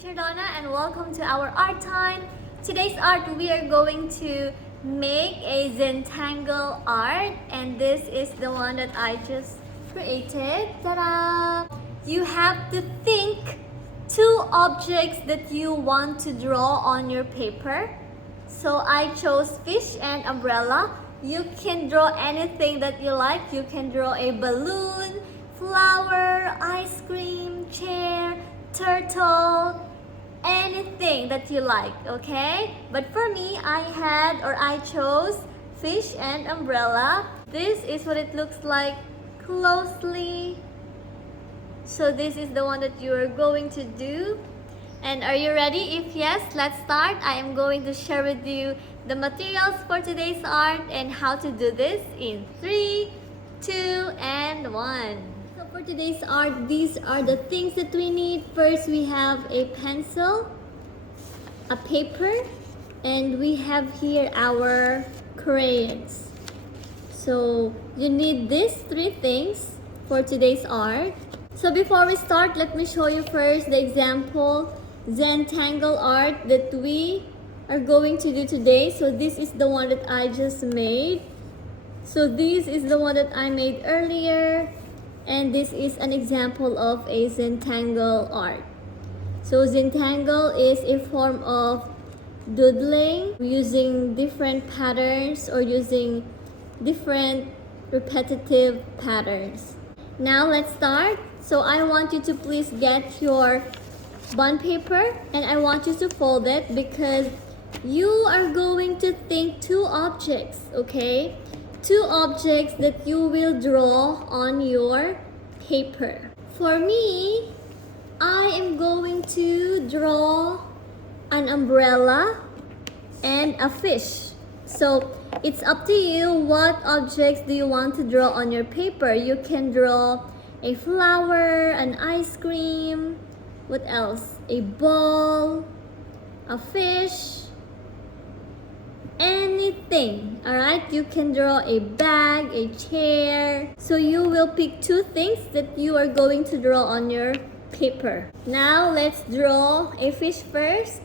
teacher Donna and welcome to our art time. Today's art we are going to make a Zentangle art and this is the one that I just created. Ta-da! You have to think two objects that you want to draw on your paper. So I chose fish and umbrella. You can draw anything that you like. You can draw a balloon, flower, ice cream, chair, turtle, anything that you like, okay? But for me, I chose fish and umbrella. This is what it looks like closely. So this is the one that you are going to do. And are you ready? If yes, let's start. I am going to share with you the materials for today's art and how to do this in 3, 2, and 1. So for today's art, these are the things that we need. First, we have a pencil, a paper, and we have here our crayons. So you need these 3 things for today's art. So before we start, let me show you first the example Zentangle art that we are going to do today. So this is the one that I just made. So this is the one that I made earlier. And this is an example of a Zentangle art. So Zentangle is a form of doodling using different patterns or using different repetitive patterns. Now let's start. So I want you to please get your bond paper and I want you to fold it because you are going to think 2 objects, okay? 2 objects that you will draw on your paper. For me, I am going to draw an umbrella and a fish. So it's up to you what objects do you want to draw on your paper. You can draw a flower, an ice cream, what else? A ball, a fish, anything. Alright, you can draw a bag, a chair. So you will pick 2 things that you are going to draw on your paper. Now let's draw a fish first.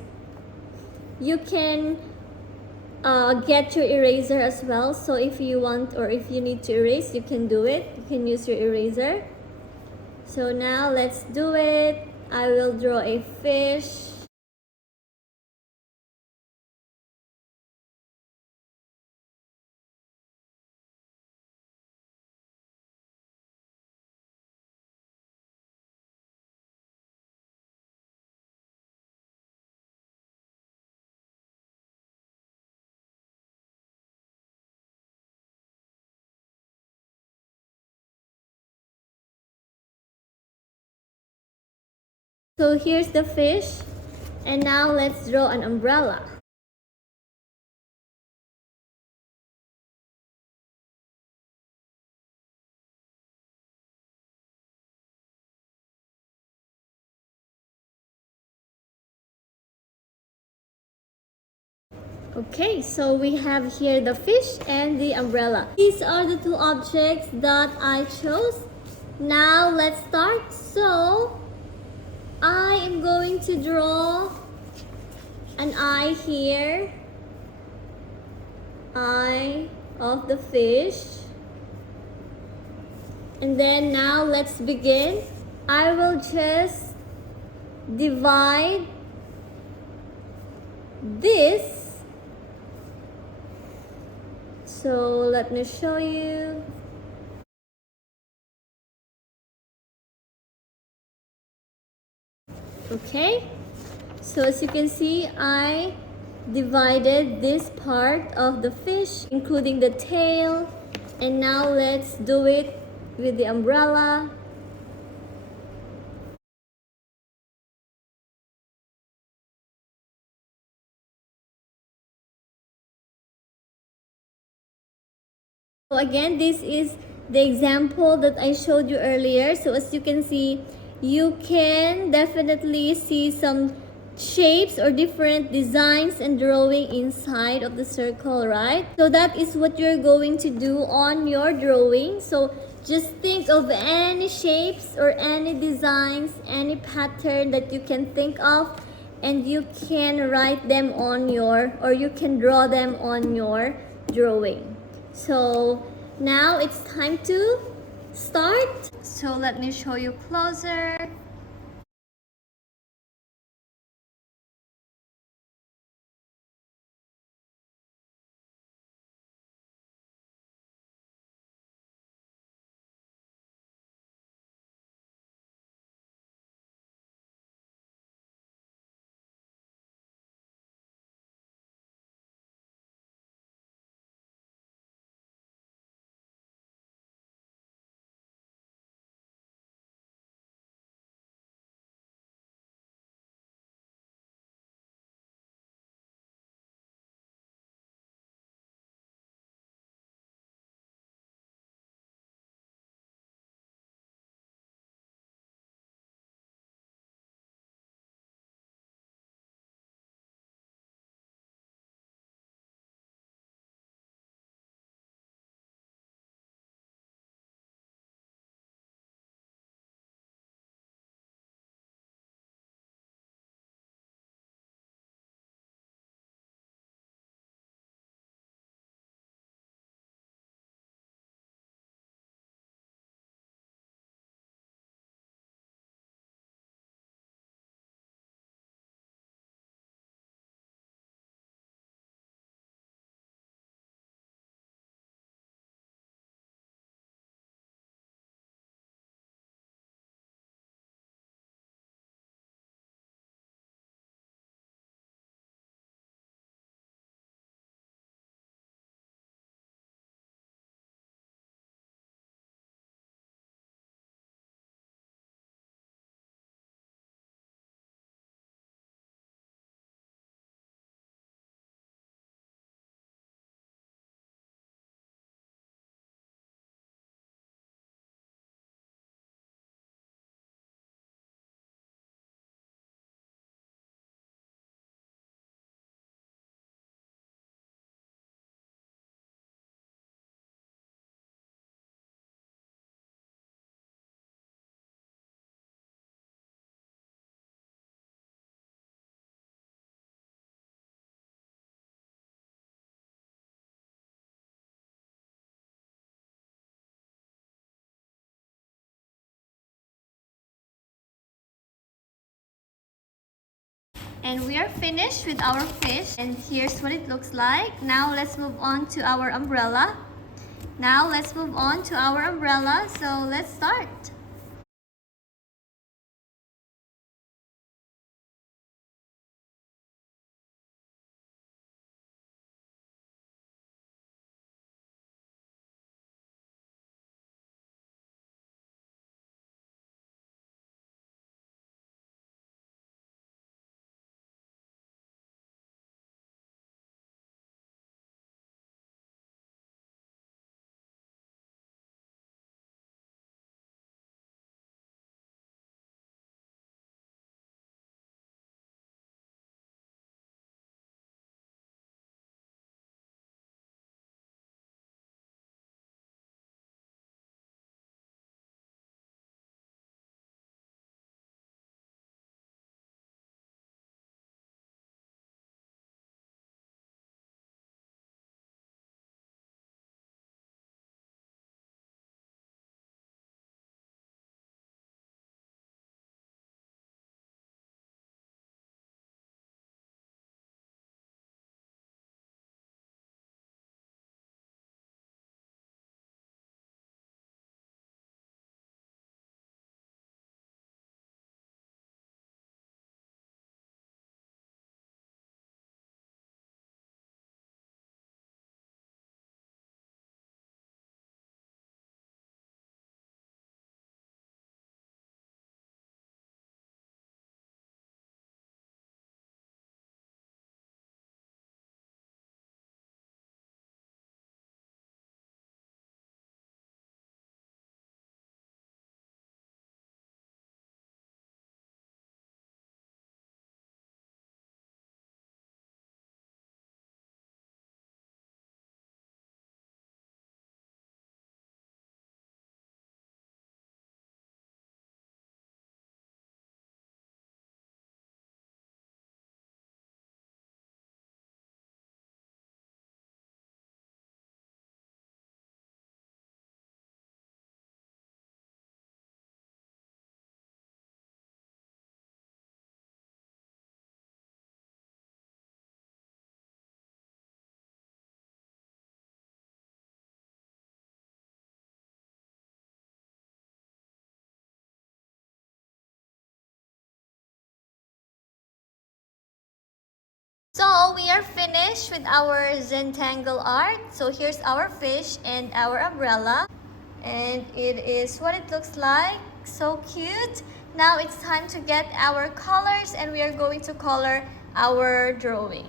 You can get your eraser as well. So if you want or if you need to erase, you can do it. You can use your eraser. So now let's do it. I will draw a fish. So here's the fish. And now let's draw an umbrella. Okay, so we have here the fish and the umbrella. These are the 2 objects that I chose. Now let's start. So I am going to draw an eye here. Eye of the fish. And then now let's begin. I will just divide this. So let me show you. Okay, so as you can see, I divided this part of the fish, including the tail. And now let's do it with the umbrella. So again, this is the example that I showed you earlier. So as you can see, you can definitely see some shapes or different designs and drawing inside of the circle, right? So that is what you're going to do on your drawing. So Just think of any shapes or any designs, any pattern that you can think of, and you can write them on your, or you can draw them on your drawing. So now it's time to start. So let me show you closer. And we are finished with our fish, and here's what it looks like. Now let's move on to our umbrella. So let's start. So we are finished with our Zentangle art. So here's our fish and our umbrella. And it is what it looks like. So cute. Now it's time to get our colors and we are going to color our drawing.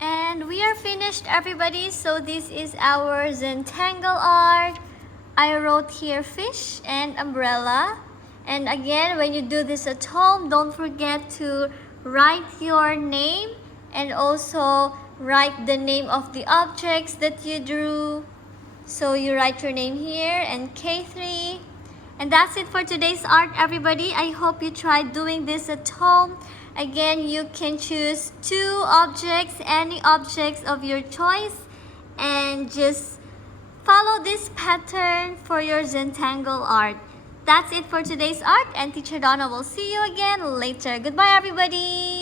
And we are finished, everybody. So this is our Zentangle art. I wrote here fish and umbrella. And again, when you do this at home, don't forget to write your name and also write the name of the objects that you drew. So you write your name here and K3. And that's it for today's art, everybody. I hope you tried doing this at home. Again, you can choose 2 objects, any objects of your choice, and just follow this pattern for your Zentangle art. That's it for today's art, and Teacher Donna will see you again later. Goodbye, everybody.